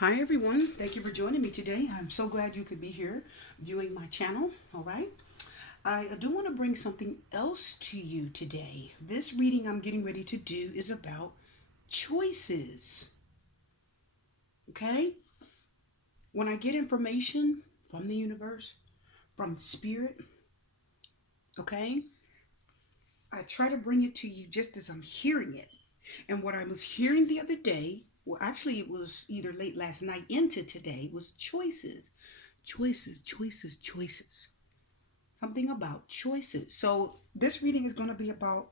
Hi everyone, thank you for joining me today. I'm so glad you could be here viewing my channel. All right, I do want to bring something else to you today. This reading I'm getting ready to do is about choices. Okay, when I get information from the universe, from spirit, okay, I try to bring it to you just as I'm hearing it. And what I was hearing the other day, well, actually, it was either late last night into today, was choices. Choices, choices, choices. Something about choices. So, this reading is going to be about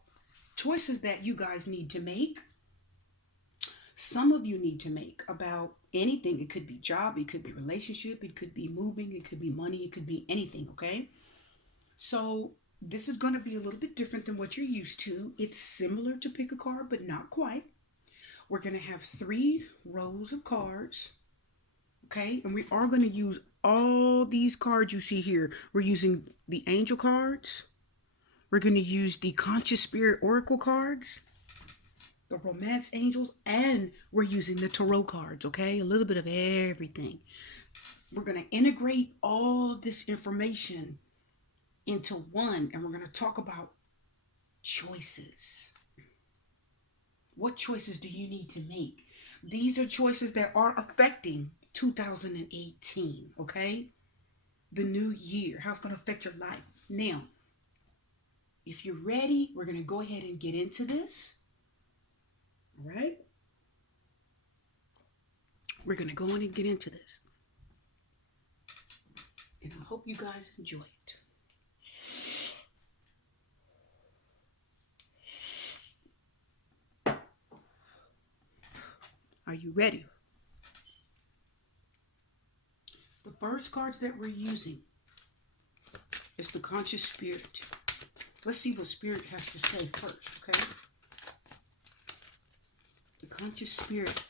choices that you guys need to make. Some of you need to make about anything. It could be job, it could be relationship, it could be moving, it could be money, it could be anything, okay? So, this is going to be a little bit different than what you're used to. It's similar to pick a card, but not quite. We're going to have 3 rows of cards, okay? And we are going to use all these cards you see here. We're using the angel cards. We're going to use the conscious spirit oracle cards, the romance angels, and we're using the tarot cards, okay? A little bit of everything. We're going to integrate all this information into one, and we're going to talk about choices. What choices do you need to make? These are choices that are affecting 2018, okay? The new year, how it's going to affect your life. Now, if you're ready, we're going to go ahead and get into this, all right? We're going to go on and get into this. And I hope you guys enjoy it. Are you ready? The first cards that we're using is the conscious spirit. Let's see what spirit has to say first, okay? The conscious spirit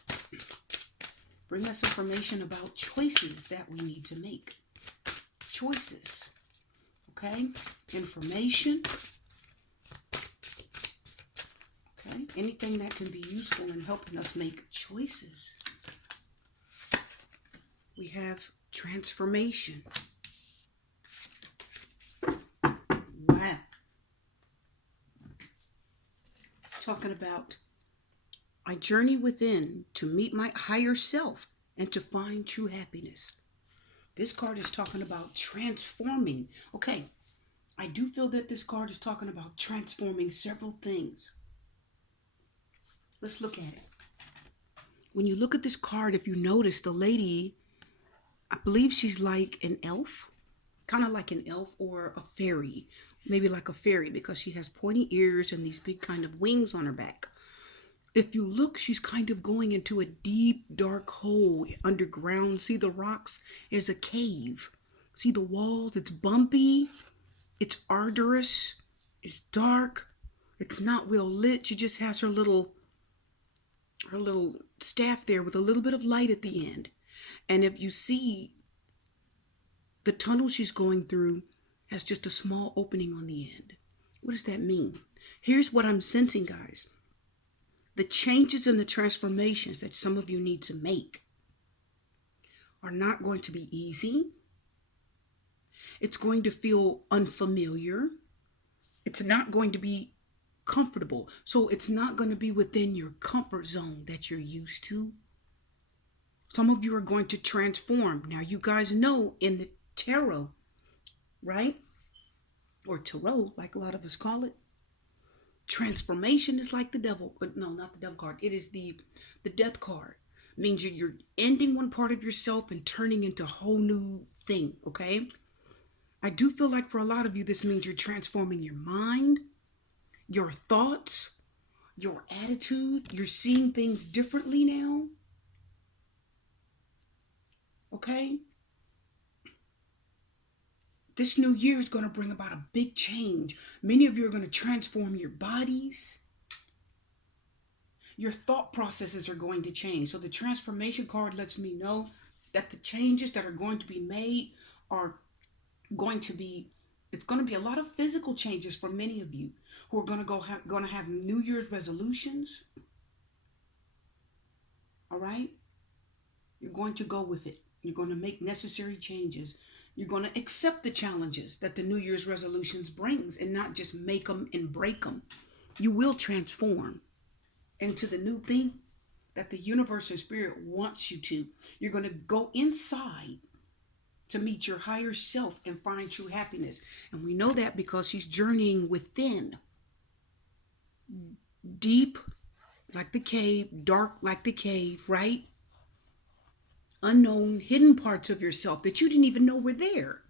bring us information about choices that we need to make. Choices, okay? Information, okay? Anything that can be useful in helping us make choices. We have transformation. Wow. Talking about I journey within to meet my higher self and to find true happiness. This card is talking about transforming. Okay, I do feel that this card is talking about transforming several things. Let's look at it. When you look at this card, if you notice the lady, I believe she's like an elf, kind of like an elf or a fairy, maybe like a fairy because she has pointy ears and these big kind of wings on her back. If you look, she's kind of going into a deep, dark hole underground. See the rocks? There's a cave. See the walls? It's bumpy. It's arduous. It's dark. It's not well lit. She just has her little staff there with a little bit of light at the end. And if you see, the tunnel she's going through has just a small opening on the end. What does that mean? Here's what I'm sensing, guys. The changes and the transformations that some of you need to make are not going to be easy. It's going to feel unfamiliar. It's not going to be comfortable. So it's not going to be within your comfort zone that you're used to. Some of you are going to transform. Now, you guys know in the tarot, right? Or tarot, like a lot of us call it. Transformation is like the devil, but no, not the devil card. It is the death card. It means you're ending one part of yourself and turning into a whole new thing, okay? I do feel like for a lot of you, this means you're transforming your mind, your thoughts, your attitude. You're seeing things differently now, okay? This new year is going to bring about a big change. Many of you are going to transform your bodies. Your thought processes are going to change. So the transformation card lets me know that the changes that are going to be made are going to be, it's going to be a lot of physical changes for many of you who are going to have New Year's resolutions. All right? You're going to go with it. You're going to make necessary changes. You're going to accept the challenges that the New Year's resolutions brings and not just make them and break them. You will transform into the new thing that the universe and spirit wants you to. You're going to go inside to meet your higher self and find true happiness. And we know that because she's journeying within, deep like the cave, dark like the cave, right? Unknown, hidden parts of yourself that you didn't even know were there.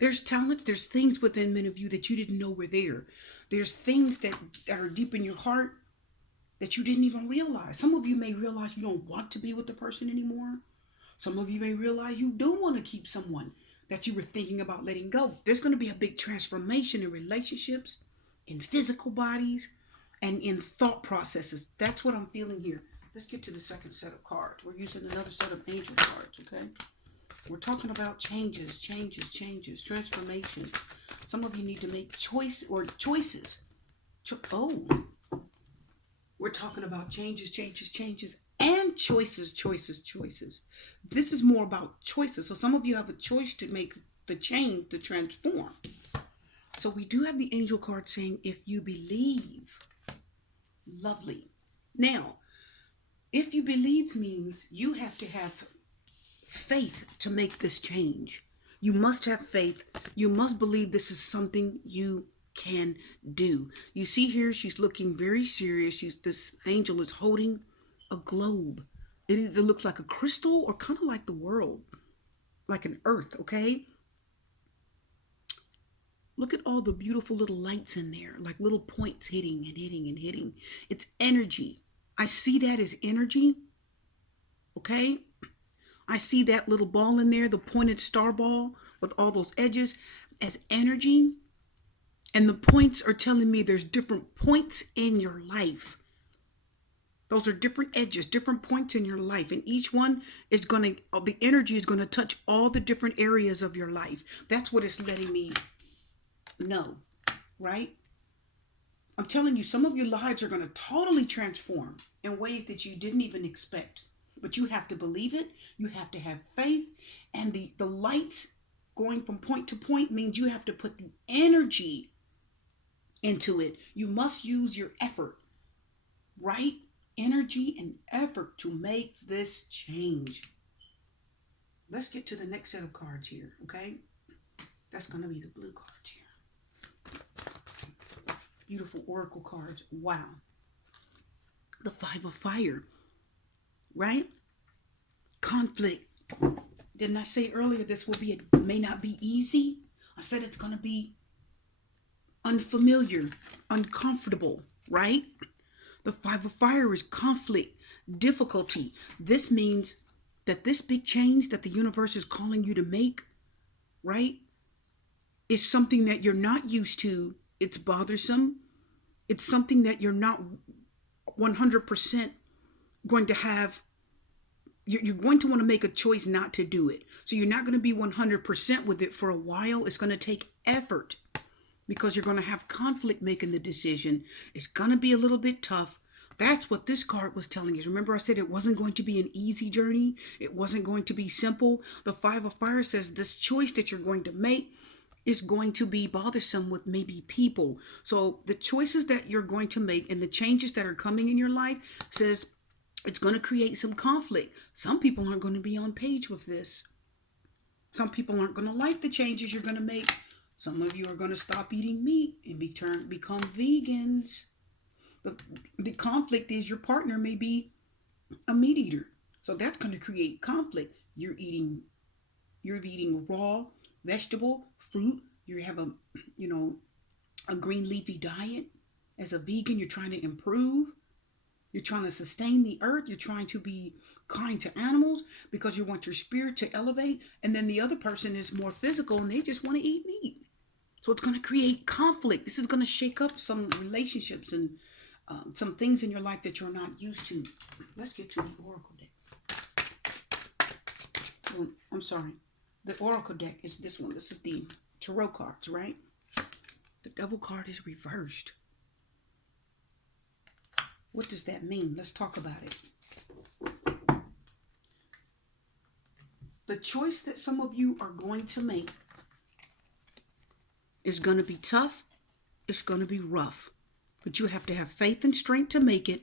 There's talents, there's things within many of you that you didn't know were there. There's things that are deep in your heart that you didn't even realize. Some of you may realize you don't want to be with the person anymore. Some of you may realize you do want to keep someone that you were thinking about letting go. There's going to be a big transformation in relationships, in physical bodies, and in thought processes. That's what I'm feeling here. Let's get to the second set of cards. We're using another set of angel cards, okay? We're talking about changes, transformation. Some of you need to make choices. We're talking about changes, and choices. This is more about choices. So some of you have a choice to make the change, to transform. So we do have the angel card saying, if you believe. Lovely. Now, if you believe means you have to have faith to make this change. You must have faith. You must believe this is something you can do. You see here, she's looking very serious. This angel is holding a globe. It either looks like a crystal or kind of like the world, like an earth, okay? Look at all the beautiful little lights in there, like little points hitting and hitting and hitting. It's energy. I see that as energy, okay? I see that little ball in there, the pointed star ball with all those edges, as energy. And the points are telling me there's different points in your life. Those are different edges, different points in your life. And each one is the energy is going to touch all the different areas of your life. That's what it's letting me know, right? I'm telling you, some of your lives are going to totally transform in ways that you didn't even expect. But you have to believe it. You have to have faith. And the lights going from point to point means you have to put the energy into it. You must use your effort, right? Energy and effort to make this change. Let's get to the next set of cards here, okay? That's going to be the blue cards here. Beautiful oracle cards. Wow. The Five of Fire, right? Conflict. Didn't I say earlier this may not be easy? I said it's going to be unfamiliar, uncomfortable, right? The Five of Fire is conflict, difficulty. This means that this big change that the universe is calling you to make, right, is something that you're not used to. It's bothersome. It's something that you're not 100% going to have. You're going to want to make a choice not to do it. So you're not going to be 100% with it for a while. It's going to take effort because you're going to have conflict making the decision. It's going to be a little bit tough. That's what this card was telling us. Remember I said it wasn't going to be an easy journey. It wasn't going to be simple. The Five of Fire says this choice that you're going to make is going to be bothersome with maybe people. So the choices that you're going to make and the changes that are coming in your life says it's going to create some conflict. Some people aren't going to be on page with this. Some people aren't going to like the changes you're going to make. Some of you are going to stop eating meat and become vegans. The conflict is your partner may be a meat eater. So that's going to create conflict. You're eating raw vegetable, fruit. You have a green leafy diet. As a vegan, you're trying to improve. You're trying to sustain the earth. You're trying to be kind to animals because you want your spirit to elevate. And then the other person is more physical and they just want to eat meat. So it's going to create conflict. This is going to shake up some relationships and some things in your life that you're not used to. Let's get to the Oracle deck. Oh, I'm sorry. The Oracle deck is this one. This is the Tarot cards, right? The Devil card is reversed. What does that mean? Let's talk about it. The choice that some of you are going to make is going to be tough. It's going to be rough. But you have to have faith and strength to make it.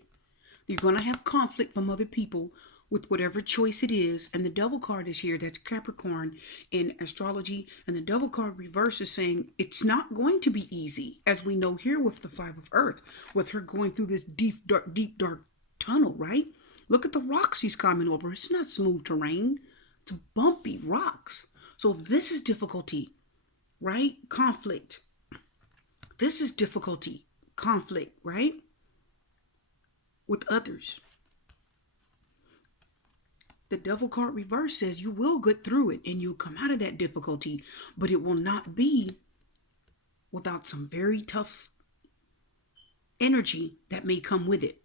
You're going to have conflict from other people with whatever choice it is. And the devil card is here. That's Capricorn in astrology. And the devil card reverse is saying it's not going to be easy, as we know here with the Five of Earth, with her going through this deep, dark tunnel, right? Look at the rocks she's climbing over. It's not smooth terrain. It's bumpy rocks. So this is difficulty, right? Conflict. This is difficulty, conflict, right? With others. The devil card reverse says you will get through it and you'll come out of that difficulty, but it will not be without some very tough energy that may come with it.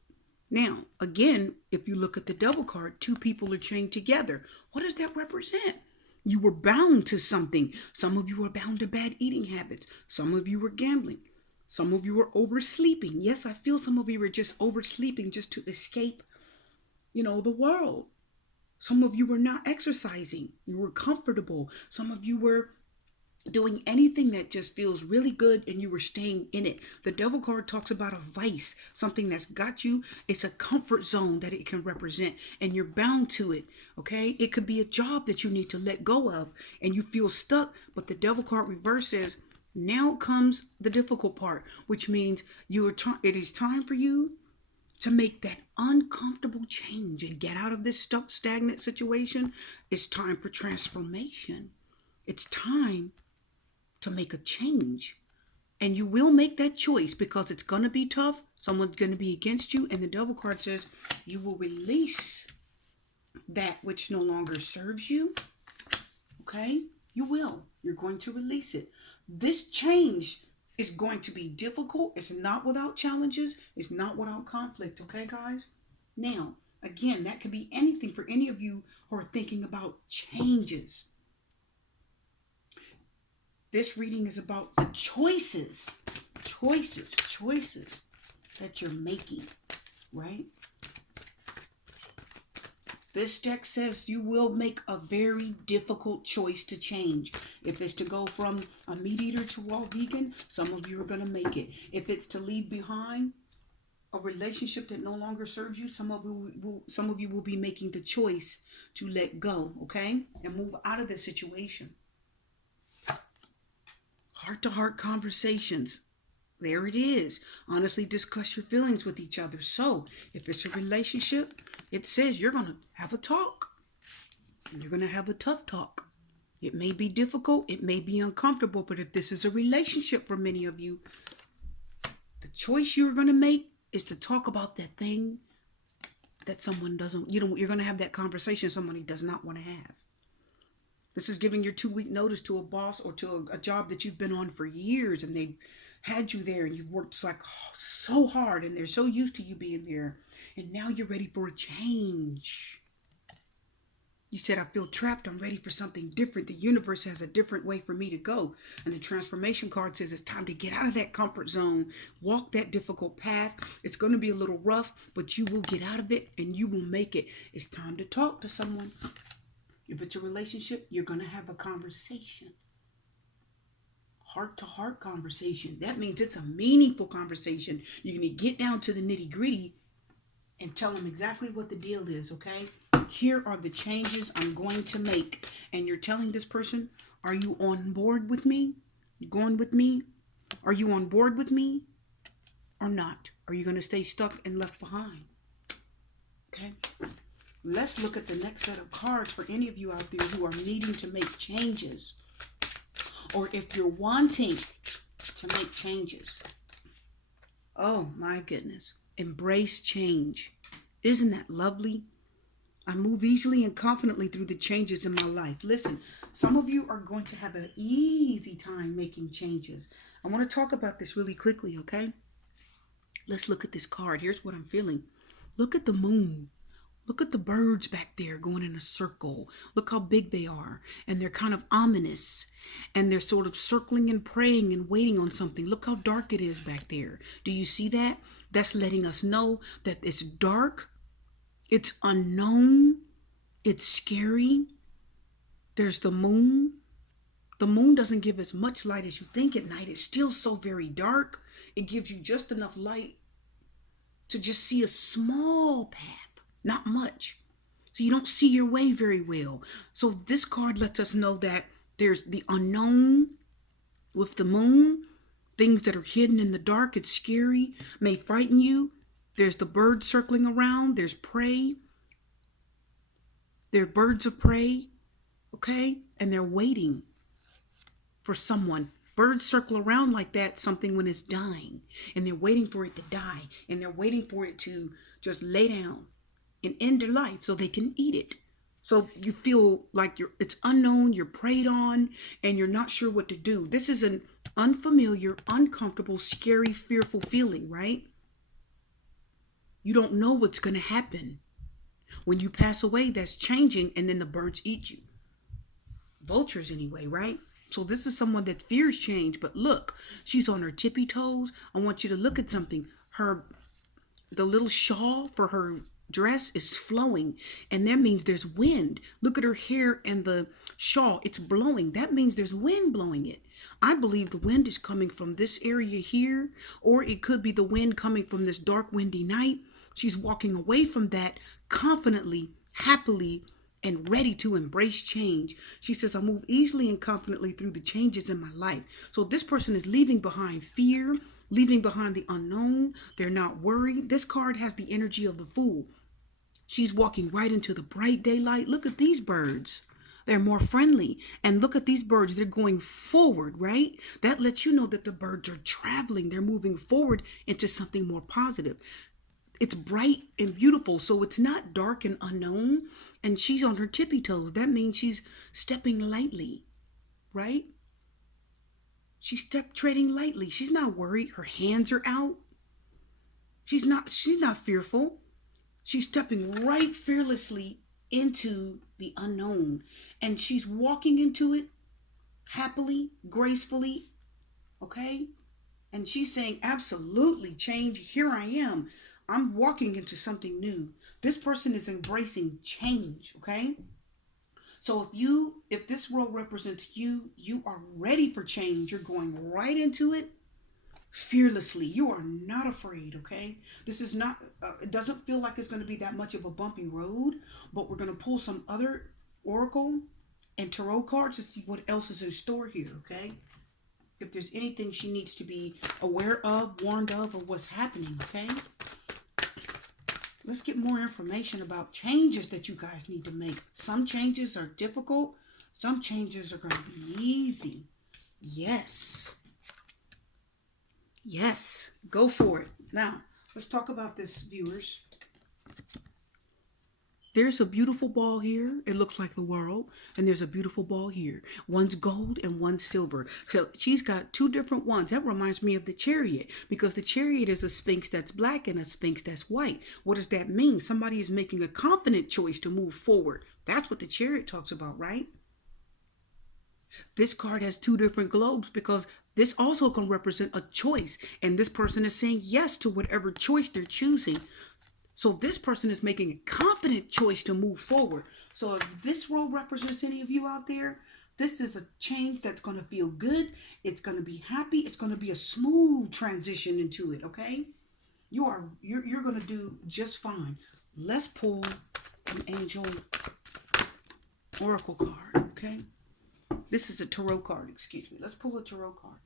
Now, again, if you look at the devil card, two people are chained together. What does that represent? You were bound to something. Some of you were bound to bad eating habits. Some of you were gambling. Some of you were oversleeping. Yes, I feel some of you were just oversleeping just to escape, the world. Some of you were not exercising. You were comfortable. Some of you were doing anything that just feels really good and you were staying in it. The devil card talks about a vice, something that's got you. It's a comfort zone that it can represent and you're bound to it. Okay. It could be a job that you need to let go of and you feel stuck, but the devil card reverse says, now comes the difficult part, which means it is time for you to make that uncomfortable change and get out of this stuck, stagnant situation. It's time for transformation. It's time to make a change. And you will make that choice because it's going to be tough. Someone's going to be against you. And the devil card says you will release that which no longer serves you. Okay? You will. You're going to release it. This change is going to be difficult. It's not without challenges. It's not without conflict. Okay, guys? Now, again, that could be anything for any of you who are thinking about changes. This reading is about the choices that you're making, right? This deck says you will make a very difficult choice to change. If it's to go from a meat eater to raw vegan, some of you are going to make it. If it's to leave behind a relationship that no longer serves you, some of you will be making the choice to let go, okay? And move out of the situation. Heart-to-heart conversations. There it is. Honestly discuss your feelings with each other. So, if it's a relationship, it says you're going to have a talk. And you're going to have a tough talk. It may be difficult. It may be uncomfortable. But if this is a relationship for many of you, the choice you're going to make is to talk about that thing that someone doesn't, you're going to have that conversation somebody does not want to have. This is giving your 2-week notice to a boss or to a job that you've been on for years and they've had you there and you've worked so hard and they're so used to you being there. And now you're ready for a change. You said, I feel trapped. I'm ready for something different. The universe has a different way for me to go. And the transformation card says it's time to get out of that comfort zone. Walk that difficult path. It's going to be a little rough, but you will get out of it and you will make it. It's time to talk to someone. If it's a relationship, you're going to have a conversation. Heart-to-heart conversation. That means it's a meaningful conversation. You're going to get down to the nitty-gritty and tell them exactly what the deal is, okay? Here are the changes I'm going to make. And you're telling this person, are you on board with me? You going with me? Are you on board with me or not? Are you going to stay stuck and left behind? Okay? Let's look at the next set of cards for any of you out there who are needing to make changes. Or if you're wanting to make changes. Oh my goodness. Embrace change. Isn't that lovely? I move easily and confidently through the changes in my life. Listen, some of you are going to have an easy time making changes. I want to talk about this really quickly, okay? Let's look at this card. Here's what I'm feeling. Look at the moon. Look at the birds back there going in a circle. Look how big they are. And they're kind of ominous. And they're sort of circling and praying and waiting on something. Look how dark it is back there. Do you see that? That's letting us know that it's dark. It's unknown. It's scary. There's the moon. The moon doesn't give as much light as you think at night. It's still so very dark. It gives you just enough light to just see a small path, not much. So you don't see your way very well. So this card lets us know that there's the unknown with the moon, things that are hidden in the dark. It's scary, may frighten you. There's the birds circling around. There's prey. They're birds of prey, okay? And they're waiting for someone. Birds circle around like that, something when it's dying, and they're waiting for it to die, and they're waiting for it to just lay down and end their life so they can eat it. So you feel like it's unknown, you're preyed on, and you're not sure what to do. This is an unfamiliar, uncomfortable, scary, fearful feeling, right? You don't know what's going to happen. When you pass away, that's changing, and then the birds eat you. Vultures anyway, right? So this is someone that fears change, but look, she's on her tippy toes. I want you to look at something. The little shawl for her dress is flowing, and that means there's wind. Look at her hair and the shawl. It's blowing. That means there's wind blowing it. I believe the wind is coming from this area here, or it could be the wind coming from this dark, windy night. She's walking away from that confidently, happily, and ready to embrace change. She says, I move easily and confidently through the changes in my life. So this person is leaving behind fear, leaving behind the unknown. They're not worried. This card has the energy of the Fool. She's walking right into the bright daylight. Look at these birds. They're more friendly. And look at these birds. They're going forward, right? That lets you know that the birds are traveling. They're moving forward into something more positive. It's bright and beautiful, so it's not dark and unknown. And she's on her tippy toes. That means she's stepping lightly, right? She's treading lightly. She's not worried. Her hands are out. She's not fearful. She's stepping right fearlessly into the unknown. And she's walking into it happily, gracefully, okay? And she's saying, absolutely, change. Here I am. I'm walking into something new. This person is embracing change, okay? So if this role represents you, you are ready for change. You're going right into it fearlessly. You are not afraid, okay? This is not, it doesn't feel like it's going to be that much of a bumpy road, but we're going to pull some other oracle and tarot cards to see what else is in store here, okay? If there's anything she needs to be aware of, warned of, or what's happening, okay? Let's get more information about changes that you guys need to make. Some changes are difficult. Some changes are going to be easy. Yes. Yes. Go for it. Now, let's talk about this, viewers. There's a beautiful ball here. It looks like the world. And there's a beautiful ball here. One's gold and one's silver. So she's got two different ones. That reminds me of the Chariot, because the Chariot is a Sphinx that's black and a Sphinx that's white. What does that mean? Somebody is making a confident choice to move forward. That's what the Chariot talks about, right? This card has two different globes because this also can represent a choice. And this person is saying yes to whatever choice they're choosing. So this person is making a confident choice to move forward. So if this role represents any of you out there, this is a change that's going to feel good. It's going to be happy. It's going to be a smooth transition into it, okay? You're going to do just fine. Let's pull an angel oracle card, okay? This is a tarot card, excuse me. Let's pull a tarot card.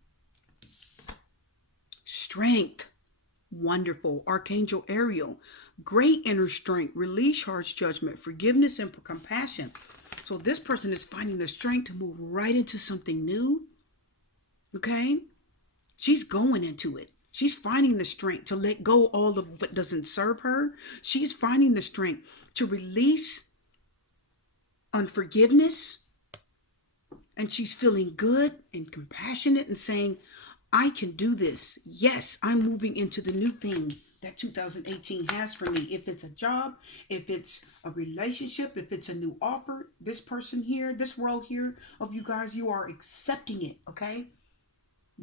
Strength. Wonderful. Archangel Ariel. Great inner strength. Release harsh judgment. Forgiveness and compassion. So this person is finding the strength to move right into something new. Okay? She's going into it. She's finding the strength to let go all of what doesn't serve her. She's finding the strength to release unforgiveness. And she's feeling good and compassionate and saying, I can do this. Yes, I'm moving into the new thing that 2018 has for me. If it's a job, if it's a relationship, if it's a new offer, this person here, this role here of you guys, you are accepting it, okay?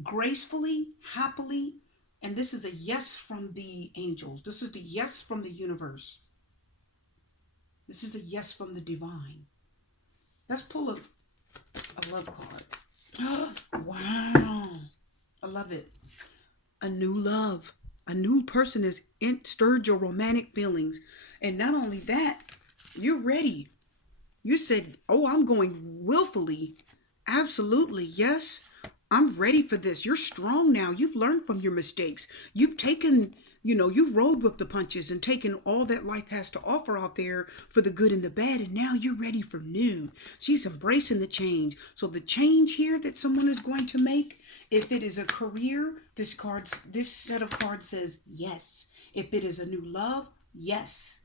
Gracefully, happily, and this is a yes from the angels. This is the yes from the universe. This is a yes from the divine. Let's pull A love card. Wow. I love it. A new love. A new person has stirred your romantic feelings. And not only that, you're ready. You said, oh, I'm going willfully. Absolutely. Yes. I'm ready for this. You're strong now. You've learned from your mistakes. You've taken, you've rode with the punches and taken all that life has to offer out there for the good and the bad. And now you're ready for new. She's embracing the change. So the change here that someone is going to make, if it is a career, this set of cards says yes. If it is a new love, yes.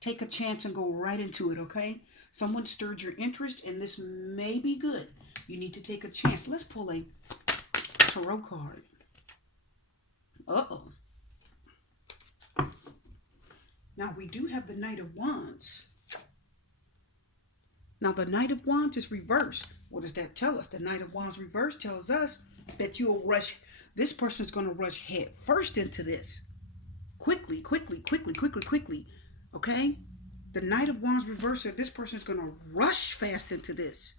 Take a chance and go right into it, okay? Someone stirred your interest and this may be good. You need to take a chance. Let's pull a tarot card. Uh-oh. Now we do have the Knight of Wands. Now the Knight of Wands is reversed. What does that tell us? The Knight of Wands reversed tells us that you'll rush. This person's going to rush head first into this. Quickly. Okay? The Knight of Wands reversed, this person's going to rush fast into this.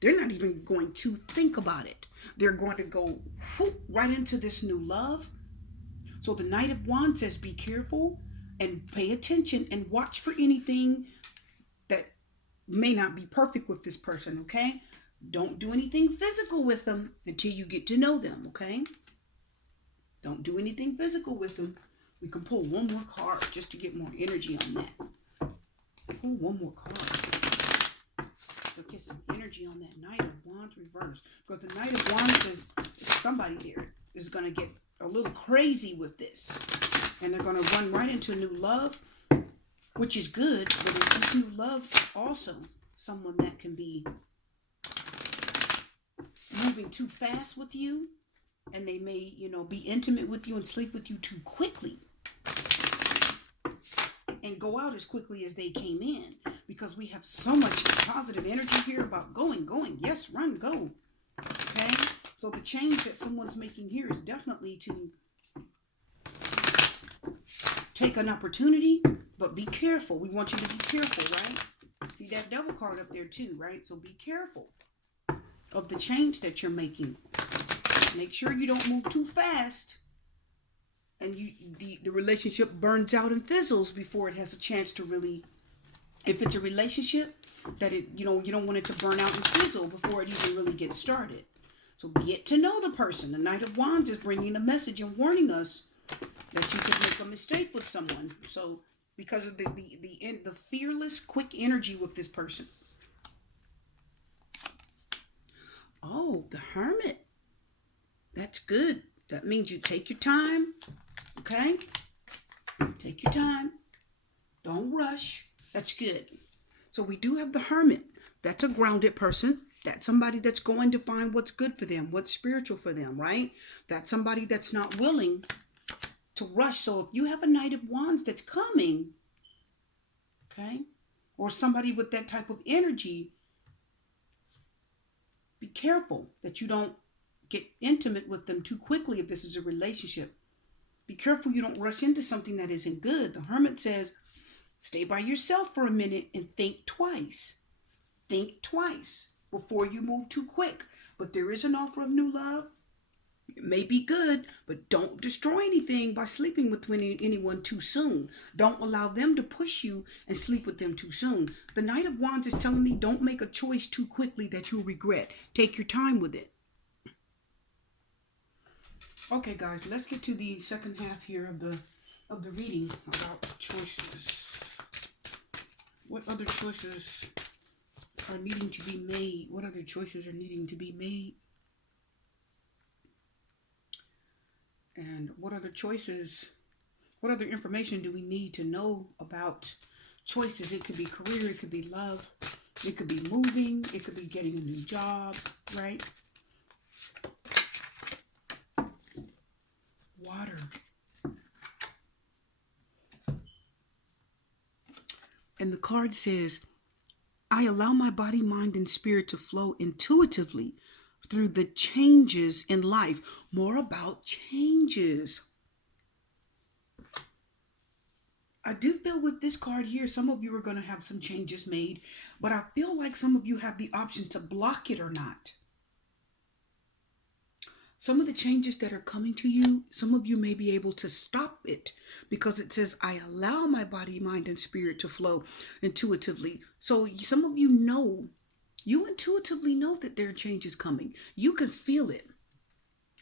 They're not even going to think about it. They're going to go right into this new love. So the Knight of Wands says be careful and pay attention and watch for anything that may not be perfect with this person, okay? Don't do anything physical with them until you get to know them, okay? Don't do anything physical with them. We can pull one more card just to get more energy on that. Pull one more card. So get some energy on that Knight of Wands reverse. Because the Knight of Wands says somebody there is going to get a little crazy with this. And they're going to run right into new love, which is good. But is this new love also someone that can be moving too fast with you? And they may, be intimate with you and sleep with you too quickly. And go out as quickly as they came in, because we have so much positive energy here about going, yes, run, go. Okay, so the change that someone's making here is definitely to take an opportunity, but be careful. We want you to be careful, right? See that Devil card up there too, right? So be careful of the change that you're making. Make sure you don't move too fast and the relationship burns out and fizzles before it has a chance to really, if it's a relationship that you don't want it to burn out and fizzle before it even really gets started. So get to know the person. The Knight of Wands is bringing a message and warning us that you could make a mistake with someone. So because of the fearless, quick energy with this person. Oh, the Hermit. That's good. That means you take your time. Okay? Take your time. Don't rush. That's good. So we do have the Hermit. That's a grounded person. That's somebody that's going to find what's good for them, what's spiritual for them, right? That's somebody that's not willing to rush. So if you have a Knight of Wands that's coming, okay, or somebody with that type of energy, be careful that you don't get intimate with them too quickly if this is a relationship. Be careful you don't rush into something that isn't good. The Hermit says, stay by yourself for a minute and think twice. Think twice before you move too quick. But there is an offer of new love. It may be good, but don't destroy anything by sleeping with anyone too soon. Don't allow them to push you and sleep with them too soon. The Knight of Wands is telling me don't make a choice too quickly that you'll regret. Take your time with it. Okay, guys, let's get to the second half here of the reading about choices. What other choices are needing to be made? What other choices are needing to be made? And what other information do we need to know about choices? It could be career, it could be love, it could be moving, it could be getting a new job, right? Water. And the card says, I allow my body, mind, and spirit to flow intuitively through the changes in life. More about changes. I do feel with this card here, some of you are going to have some changes made, but I feel like some of you have the option to block it or not. Some of the changes that are coming to you, some of you may be able to stop it because it says, I allow my body, mind, and spirit to flow intuitively. So some of you know, you intuitively know that there are changes coming. You can feel it.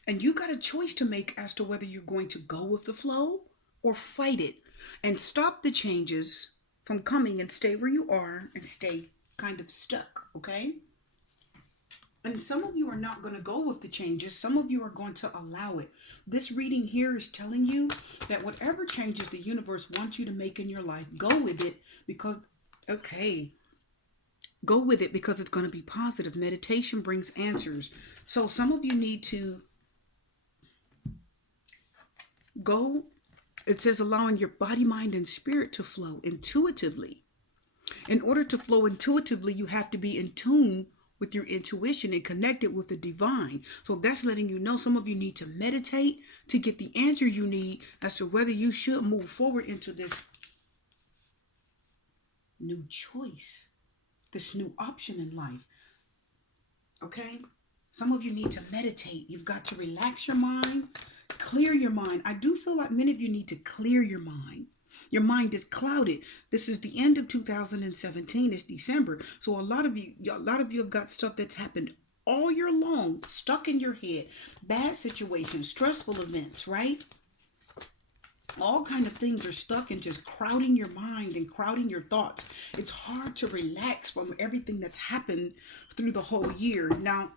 And you got a choice to make as to whether you're going to go with the flow or fight it and stop the changes from coming and stay where you are and stay kind of stuck, okay? And some of you are not going to go with the changes. Some of you are going to allow it. This reading here is telling you that whatever changes the universe wants you to make in your life, go with it because, okay, go with it because it's going to be positive. Meditation brings answers. So some of you need to go. It says allowing your body, mind, and spirit to flow intuitively. In order to flow intuitively, you have to be in tune with your intuition and connected with the divine. So that's letting you know some of you need to meditate to get the answers you need as to whether you should move forward into this new choice, this new option in life. Okay? Some of you need to meditate. You've got to relax your mind, clear your mind. I do feel like many of you need to clear your mind. Your mind is clouded. This is the end of 2017. It's December. So a lot of you have got stuff that's happened all year long, stuck in your head, bad situations, stressful events, right? All kind of things are stuck and just crowding your mind and crowding your thoughts. It's hard to relax from everything that's happened through the whole year. Now,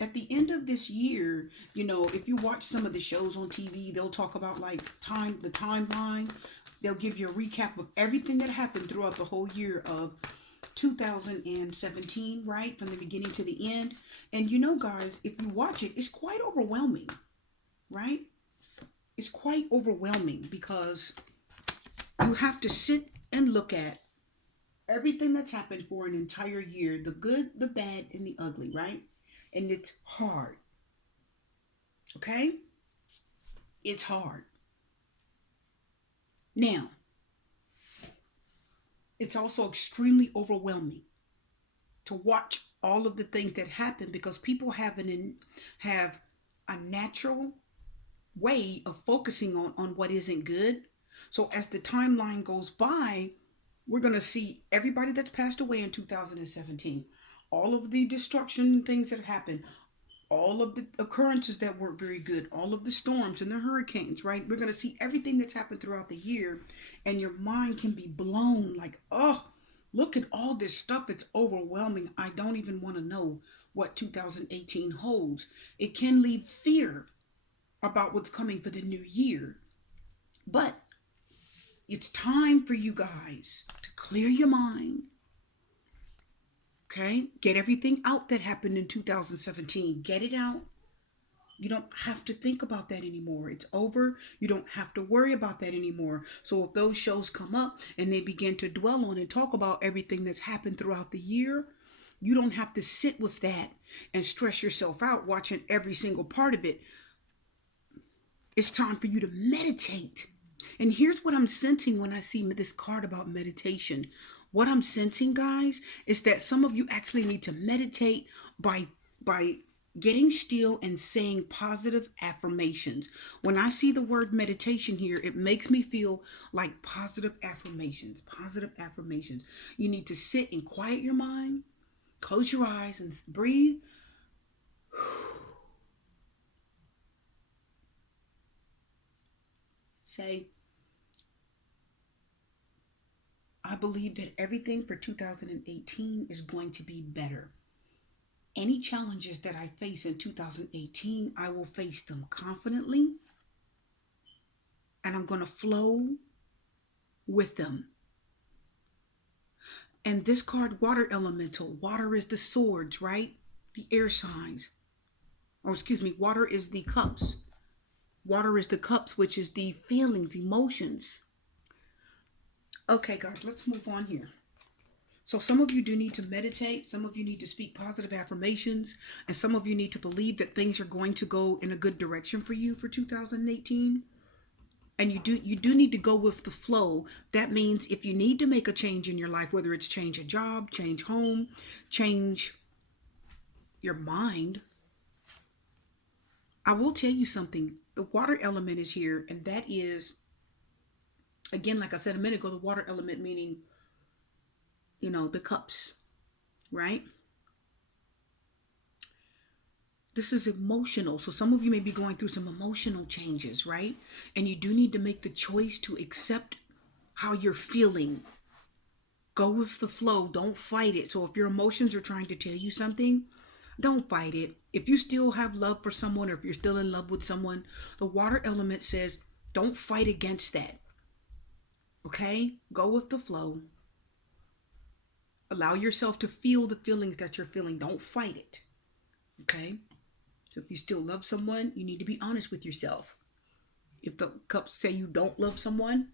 at the end of this year, you know, if you watch some of the shows on TV, they'll talk about like the timeline. They'll give you a recap of everything that happened throughout the whole year of 2017, right? From the beginning to the end. And you know, guys, if you watch it, it's quite overwhelming, right? It's quite overwhelming because you have to sit and look at everything that's happened for an entire year, the good, the bad, and the ugly, right? And it's hard. Okay? It's hard. Now, it's also extremely overwhelming to watch all of the things that happen because people have a natural way of focusing on what isn't good. So as the timeline goes by, we're going to see everybody that's passed away in 2017, all of the destruction things that happened, all of the occurrences that weren't very good, all of the storms and the hurricanes, right? We're going to see everything that's happened throughout the year, and your mind can be blown like, oh, look at all this stuff. It's overwhelming. I don't even want to know what 2018 holds. It can leave fear about what's coming for the new year. But it's time for you guys to clear your mind. Okay? Get everything out that happened in 2017. Get it out. You don't have to think about that anymore. It's over. You don't have to worry about that anymore. So if those shows come up and they begin to dwell on and talk about everything that's happened throughout the year, you don't have to sit with that and stress yourself out watching every single part of it. It's time for you to meditate. And here's what I'm sensing when I see this card about meditation. What I'm sensing, guys, is that some of you actually need to meditate by getting still and saying positive affirmations. When I see the word meditation here, it makes me feel like positive affirmations. Positive affirmations. You need to sit and quiet your mind, close your eyes and breathe. Say, I believe that everything for 2018 is going to be better. Any challenges that I face in 2018, I will face them confidently, and I'm going to flow with them. And this card, water elemental. Water is the swords, right? The air signs. Or excuse me, water is the cups. Water is the cups, which is the feelings, emotions. Okay, guys, let's move on here. So some of you do need to meditate. Some of you need to speak positive affirmations. And some of you need to believe that things are going to go in a good direction for you for 2018. And you do need to go with the flow. That means if you need to make a change in your life, whether it's change a job, change home, change your mind, I will tell you something. The water element is here, and that is, again, like I said a minute ago, the water element meaning, the cups, right? This is emotional. So some of you may be going through some emotional changes, right? And you do need to make the choice to accept how you're feeling. Go with the flow. Don't fight it. So if your emotions are trying to tell you something, don't fight it. If you still have love for someone, or if you're still in love with someone, the water element says don't fight against that. Okay? Go with the flow. Allow yourself to feel the feelings that you're feeling. Don't fight it. Okay? So if you still love someone, you need to be honest with yourself. If the cups say you don't love someone,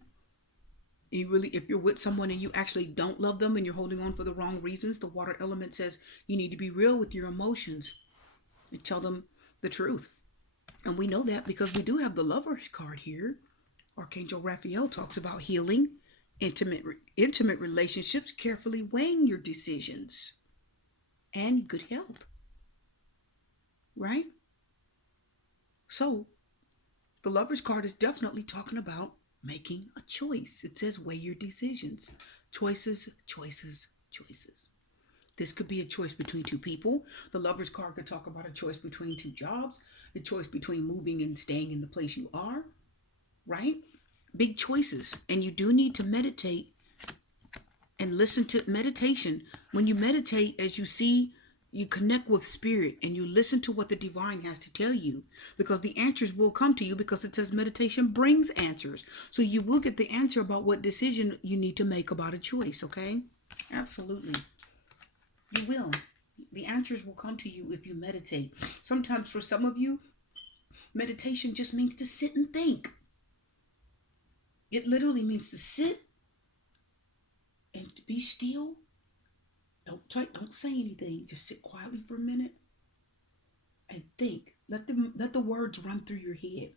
if you're with someone and you actually don't love them and you're holding on for the wrong reasons, the water element says you need to be real with your emotions and tell them the truth. And we know that because we do have the Lover's card here. Archangel Raphael talks about healing, intimate relationships, carefully weighing your decisions, and good health. Right? So, the Lover's card is definitely talking about making a choice. It says weigh your decisions. Choices, choices, choices. This could be a choice between two people. The Lover's card could talk about a choice between two jobs, a choice between moving and staying in the place you are, right? Big choices. And you do need to meditate and listen to meditation. When you meditate, as you see, you connect with spirit and you listen to what the divine has to tell you, because the answers will come to you, because it says meditation brings answers. So you will get the answer about what decision you need to make about a choice, okay? Absolutely. You will. The answers will come to you if you meditate. Sometimes for some of you, meditation just means to sit and think. It literally means to sit and to be still. Don't say anything. Just sit quietly for a minute and think. Let the words run through your head.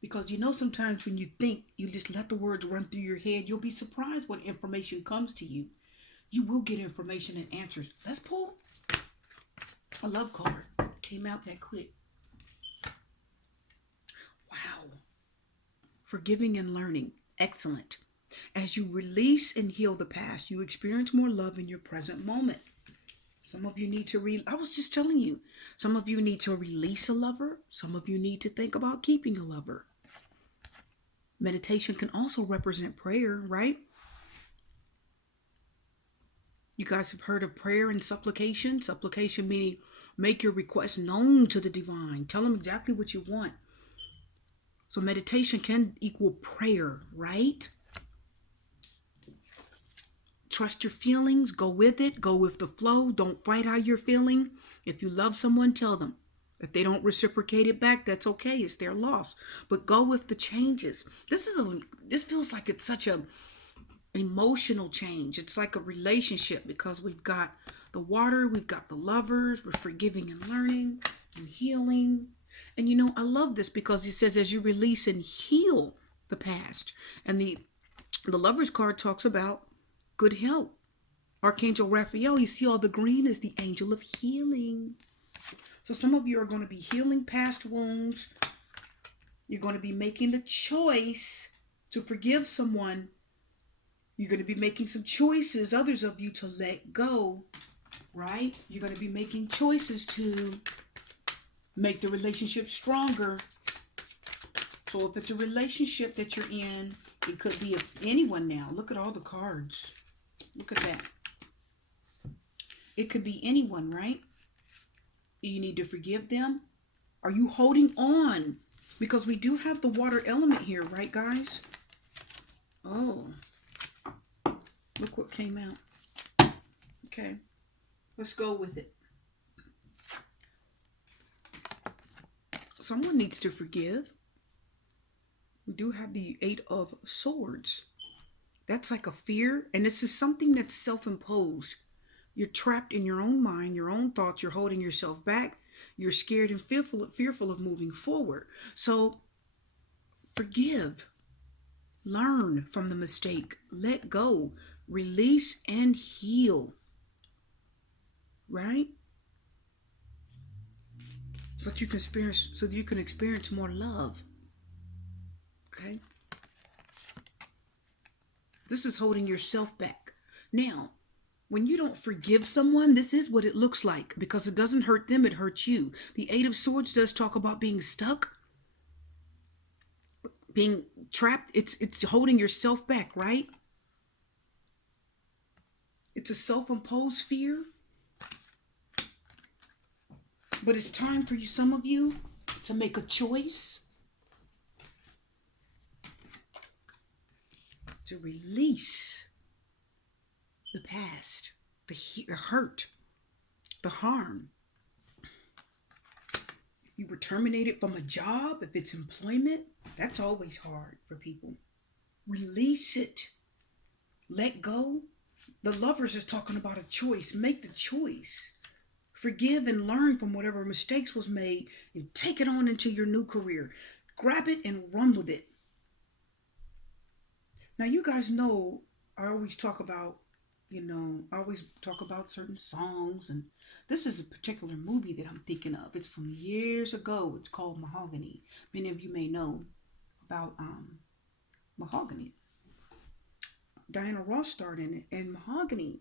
Because sometimes when you think, you just let the words run through your head, you'll be surprised when information comes to you. You will get information and answers. Let's pull a love card. Came out that quick. Wow. Forgiving and learning. Excellent. As you release and heal the past, you experience more love in your present moment. Some of you need to I was just telling you, some of you need to release a lover. Some of you need to think about keeping a lover. Meditation can also represent prayer, right? You guys have heard of prayer and supplication. Supplication meaning make your request known to the divine. Tell them exactly what you want. So meditation can equal prayer, right? Trust your feelings. Go with it. Go with the flow. Don't fight how you're feeling. If you love someone, tell them. If they don't reciprocate it back, that's okay. It's their loss. But go with the changes. This feels like it's such a emotional change. It's like a relationship, because we've got the water, we've got the lovers, we're forgiving and learning and healing. And I love this because it says as you release and heal the past. And the Lover's card talks about good health. Archangel Raphael, you see all the green, is the angel of healing. So some of you are going to be healing past wounds. You're going to be making the choice to forgive someone. You're going to be making some choices, others of you, to let go, right? You're going to be making choices to make the relationship stronger. So if it's a relationship that you're in, it could be anyone now. Look at all the cards. Look at that. It could be anyone, right? You need to forgive them. Are you holding on? Because we do have the water element here, right, guys? Oh. Look what came out. Okay. Let's go with it. Someone needs to forgive. We do have the 8 of Swords. That's like a fear. And this is something that's self-imposed. You're trapped in your own mind, your own thoughts. You're holding yourself back. You're scared and fearful of moving forward. So Forgive. Learn from the mistake. Let go. Release and heal. Right? So that you can experience more love. Okay? This is holding yourself back. Now, when you don't forgive someone, this is what it looks like, because it doesn't hurt them, it hurts you. The Eight of Swords does talk about being stuck, being trapped. It's holding yourself back, right? It's a self-imposed fear. But it's time for you, some of you, to make a choice to release the past, the hurt, the harm. You were terminated from a job, if it's employment, that's always hard for people. Release it. Let go. The Lovers is talking about a choice. Make the choice. Forgive and learn from whatever mistakes was made and take it on into your new career. Grab it and run with it. Now, you guys know I always talk about, certain songs, and this is a particular movie that I'm thinking of. It's from years ago. It's called Mahogany. Many of you may know about Mahogany. Diana Ross starred in it, and Mahogany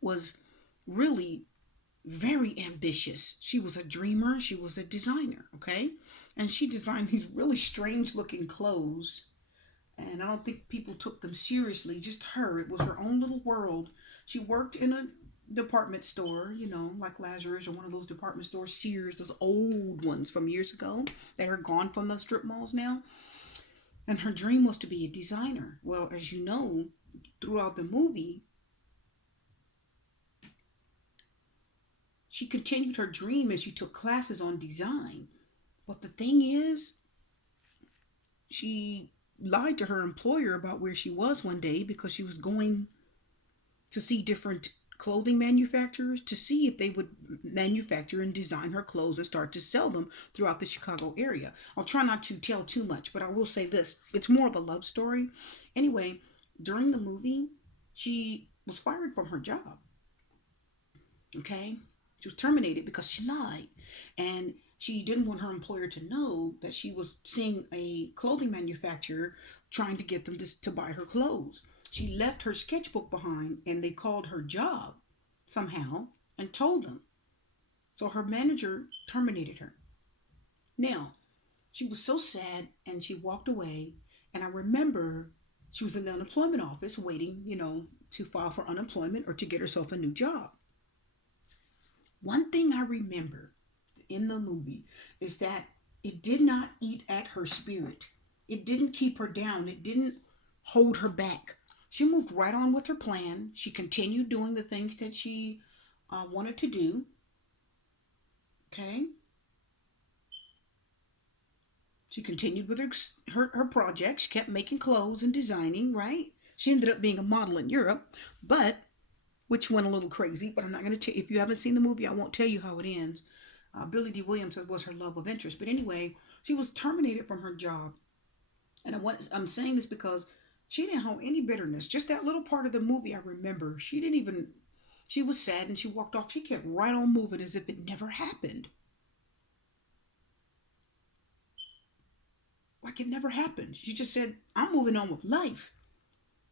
was really very ambitious. She was a dreamer. She was a designer, okay? And she designed these really strange looking clothes. And I don't think people took them seriously. Just her. It was her own little world. She worked in a department store, like Lazarus or one of those department stores, Sears, those old ones from years ago. They are gone from the strip malls now. And her dream was to be a designer. Well, as you know, throughout the movie, she continued her dream as she took classes on design. But the thing is, she lied to her employer about where she was one day because she was going to see different clothing manufacturers to see if they would manufacture and design her clothes and start to sell them throughout the Chicago area. I'll try not to tell too much, but I will say this. It's more of a love story. Anyway, during the movie, she was fired from her job. Okay? She was terminated because she lied. And she didn't want her employer to know that she was seeing a clothing manufacturer trying to get them to buy her clothes. She left her sketchbook behind, and they called her job somehow and told them. So her manager terminated her. Now, she was so sad, and she walked away. And I remember she was in the unemployment office waiting, to file for unemployment or to get herself a new job. One thing I remember in the movie is that it did not eat at her spirit. It didn't keep her down. It didn't hold her back. She moved right on with her plan. She continued doing the things that she wanted to do. Okay? She continued with her projects. She kept making clothes and designing, right? She ended up being a model in Europe, which went a little crazy, but I'm not going to tell you. If you haven't seen the movie, I won't tell you how it ends. Billy D. Williams was her love of interest. But anyway, she was terminated from her job. And I'm saying this because she didn't hold any bitterness. Just that little part of the movie I remember. She was sad and she walked off. She kept right on moving as if it never happened. Like it never happened. She just said, I'm moving on with life.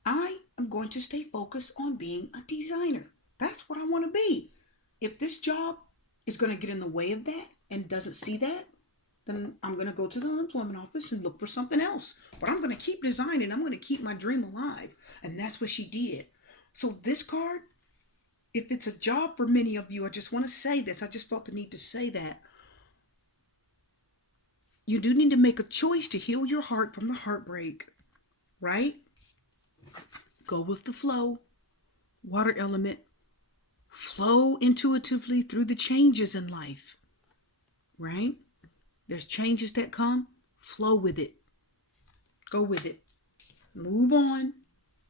I am going to stay focused on being a designer. That's what I want to be. If this job is going to get in the way of that and doesn't see that, then I'm going to go to the unemployment office and look for something else. But I'm going to keep designing. I'm going to keep my dream alive. And that's what she did. So this card, if it's a job for many of you, I just want to say this. I just felt the need to say that. You do need to make a choice to heal your heart from the heartbreak, right? Go with the flow. Water element. Flow intuitively through the changes in life, right? There's changes that come. Flow with it. Go with it. Move on.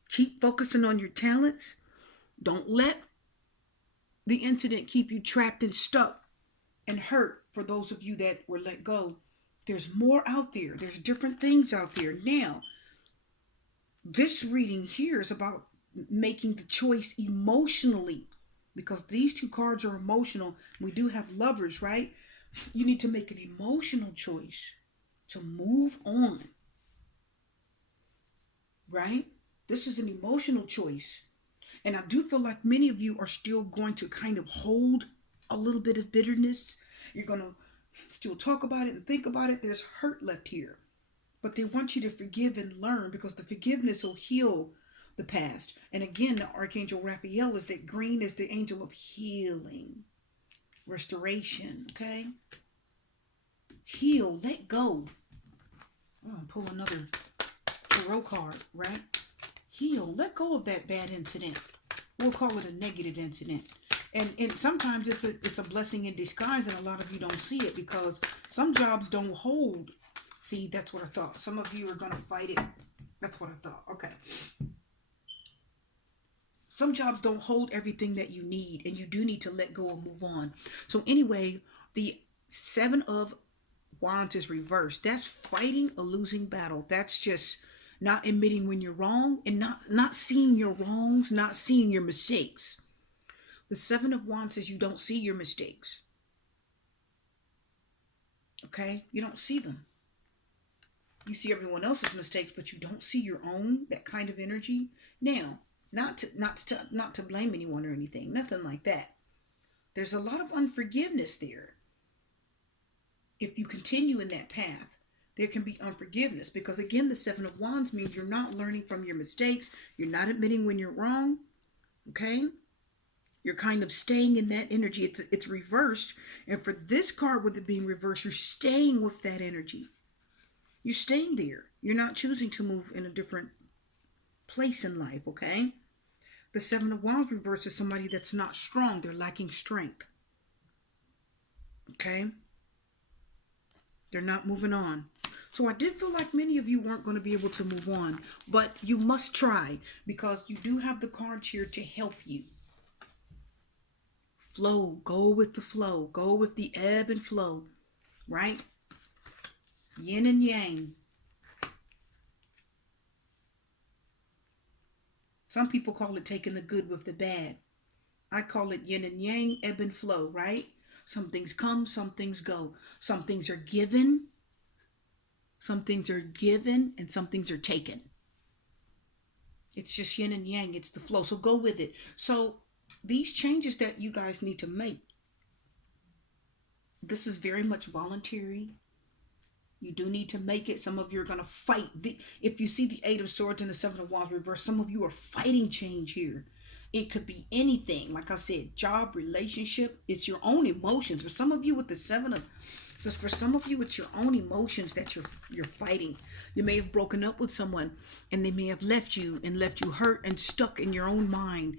Keep focusing on your talents. Don't let the incident keep you trapped and stuck and hurt. For those of you that were let go, There's more out there. There's different things out there. Now, this reading here is about making the choice emotionally, because these two cards are emotional. We do have Lovers, right? You need to make an emotional choice to move on, right? This is an emotional choice. And I do feel like many of you are still going to kind of hold a little bit of bitterness. You're going to still talk about it and think about it. There's hurt left here. But they want you to forgive and learn, because the forgiveness will heal the past. And again, the Archangel Raphael is that green is the angel of healing, restoration, okay? Heal, let go. I'm going to pull another tarot card, right? Heal, let go of that bad incident. We'll call it a negative incident. And sometimes it's a blessing in disguise, and a lot of you don't see it because some jobs don't hold. See, that's what I thought. Some of you are going to fight it. That's what I thought. Okay. Some jobs don't hold everything that you need, and you do need to let go and move on. So anyway, the Seven of Wands is reversed. That's fighting a losing battle. That's just not admitting when you're wrong, and not seeing your wrongs, not seeing your mistakes. The Seven of Wands says you don't see your mistakes. Okay? You don't see them. You see everyone else's mistakes, but you don't see your own, that kind of energy. Now, not to blame anyone or anything, nothing like that. There's a lot of unforgiveness there. If you continue in that path, there can be unforgiveness, because again, the Seven of Wands means you're not learning from your mistakes. You're not admitting when you're wrong. Okay? You're kind of staying in that energy. It's reversed. And for this card, with it being reversed, you're staying with that energy. You're staying there. You're not choosing to move in a different place in life, okay? The Seven of Wands reverse is somebody that's not strong. They're lacking strength. Okay? They're not moving on. So I did feel like many of you weren't going to be able to move on, but you must try, because you do have the cards here to help you. Flow. Go with the flow. Go with the ebb and flow, right? Yin and yang. Some people call it taking the good with the bad. I call it yin and yang, ebb and flow, right? Some things come, some things go. Some things are given. Some things are given and some things are taken. It's just yin and yang. It's the flow. So go with it. So these changes that you guys need to make, this is very much voluntary. You do need to make it. Some of you are going to fight. If you see the Eight of Swords and the Seven of Wands reversed, some of you are fighting change here. It could be anything. Like I said, job, relationship. It's your own emotions. For some of you with the for some of you, it's your own emotions that you're fighting. You may have broken up with someone and they may have left you hurt and stuck in your own mind.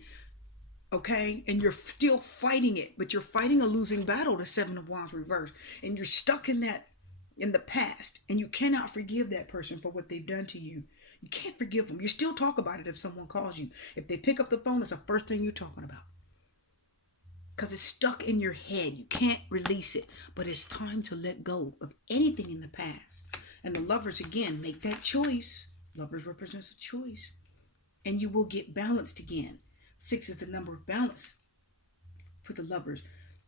Okay, and you're still fighting it, but you're fighting a losing battle, the Seven of Wands reversed, and you're stuck in the past, and you cannot forgive that person for what they've done to you. You can't forgive them. You still talk about it if someone calls you. If they pick up the phone, it's the first thing you're talking about, because it's stuck in your head. You can't release it, but it's time to let go of anything in the past. And the Lovers, again, make that choice. Lovers represents a choice, and you will get balanced again. 6 is the number of balance for the Lovers.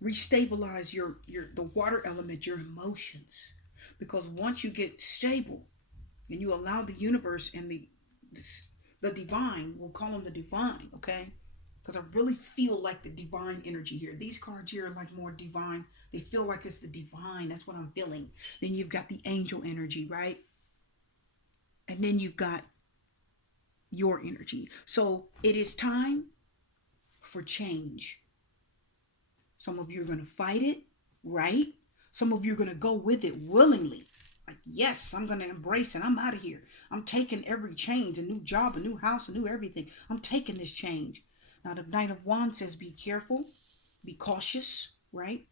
Restabilize the water element, your emotions. Because once you get stable and you allow the universe and the divine, we'll call them the divine, okay? Because I really feel like the divine energy here. These cards here are like more divine. They feel like it's the divine. That's what I'm feeling. Then you've got the angel energy, right? And then you've got your energy. So it is time for change. Some of you are going to fight it, right? Some of you are going to go with it willingly. Like, yes, I'm going to embrace it. I'm out of here. I'm taking every change, a new job, a new house, a new everything. I'm taking this change. Now, the Knight of Wands says be careful, be cautious, right?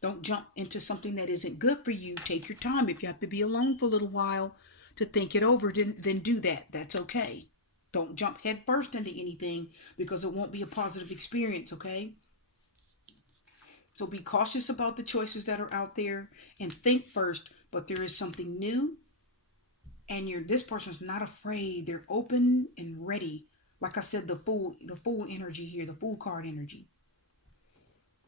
Don't jump into something that isn't good for you. Take your time. If you have to be alone for a little while to think it over, then do that. That's okay. Don't jump head first into anything, because it won't be a positive experience, okay? So be cautious about the choices that are out there, and think first but there is something new, and this person's not afraid. They're open and ready. Like I said, the fool energy here, the fool card energy.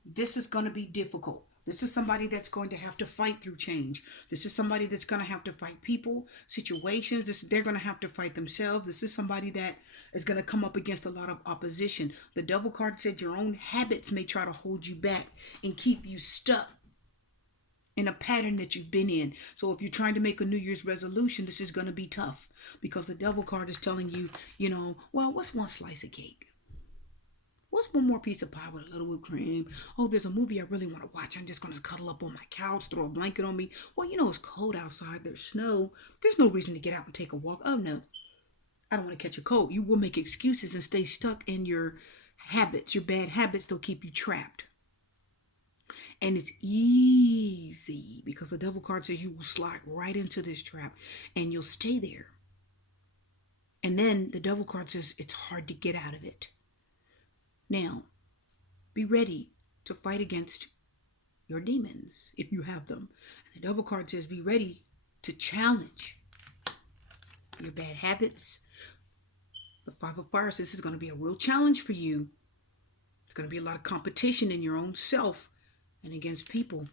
This is going to be difficult. This is somebody that's going to have to fight through change. This is somebody that's going to have to fight people, situations. They're going to have to fight themselves. This is somebody that is going to come up against a lot of opposition. The Devil card said your own habits may try to hold you back and keep you stuck in a pattern that you've been in. So if you're trying to make a New Year's resolution, this is going to be tough, because the Devil card is telling you, well, what's one slice of cake? What's one more piece of pie with a little whipped cream? Oh, there's a movie I really want to watch. I'm just going to cuddle up on my couch, throw a blanket on me. Well, it's cold outside. There's snow. There's no reason to get out and take a walk. Oh, no. I don't want to catch a cold. You will make excuses and stay stuck in your habits. Your bad habits, they'll keep you trapped. And it's easy, because the Devil card says you will slide right into this trap and you'll stay there. And then the Devil card says it's hard to get out of it. Now, be ready to fight against your demons if you have them. And the Devil card says be ready to challenge your bad habits. The Five of Fire says this is going to be a real challenge for you. It's going to be a lot of competition in your own self and against people,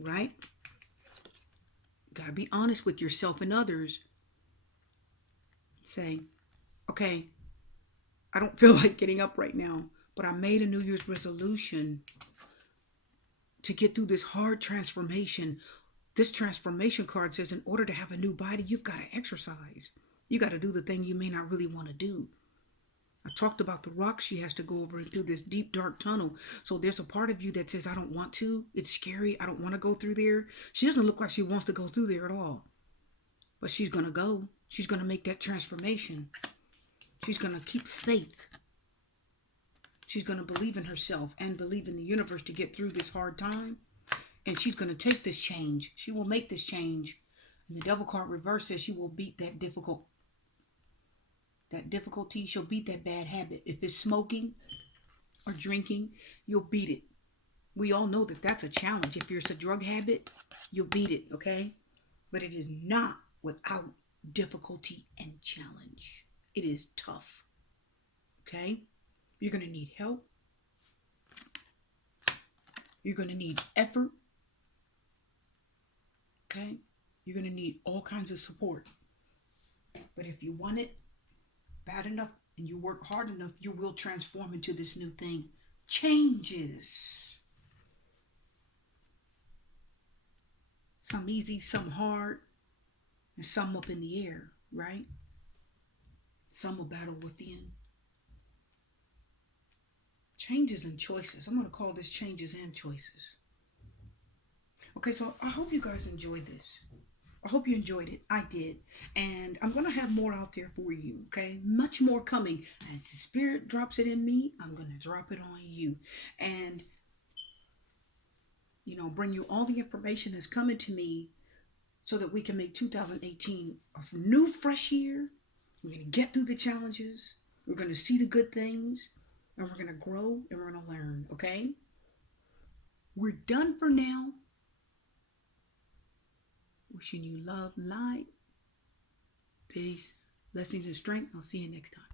right? You got to be honest with yourself and others. Say, okay, I don't feel like getting up right now, but I made a New Year's resolution to get through this hard transformation. This transformation card says in order to have a new body, you've got to exercise. You got to do the thing you may not really want to do. I talked about the rocks she has to go over through this deep, dark tunnel. So there's a part of you that says, I don't want to. It's scary. I don't want to go through there. She doesn't look like she wants to go through there at all. But she's going to go. She's going to make that transformation. She's going to keep faith. She's going to believe in herself and believe in the universe to get through this hard time. And she's going to take this change. She will make this change. And the Devil card reverse says she will beat that difficulty. She'll beat that bad habit. If it's smoking or drinking, you'll beat it. We all know that that's a challenge. If it's a drug habit, you'll beat it, okay? But it is not without difficulty and challenge. It is tough. Okay? You're going to need help. You're going to need effort. Okay? You're going to need all kinds of support. But if you want it bad enough and you work hard enough, you will transform into this new thing. Changes. Some easy, some hard, and some up in the air, right? Some will battle within. Changes and choices. I'm going to call this changes and choices. Okay, so I hope you guys enjoyed this. I hope you enjoyed it. I did. And I'm going to have more out there for you, okay? Much more coming. As the Spirit drops it in me, I'm going to drop it on you. And, bring you all the information that's coming to me so that we can make 2018 a new, fresh year. We're going to get through the challenges. We're going to see the good things. And we're going to grow and we're going to learn, okay? We're done for now. Wishing you love, light, peace, blessings, and strength. I'll see you next time.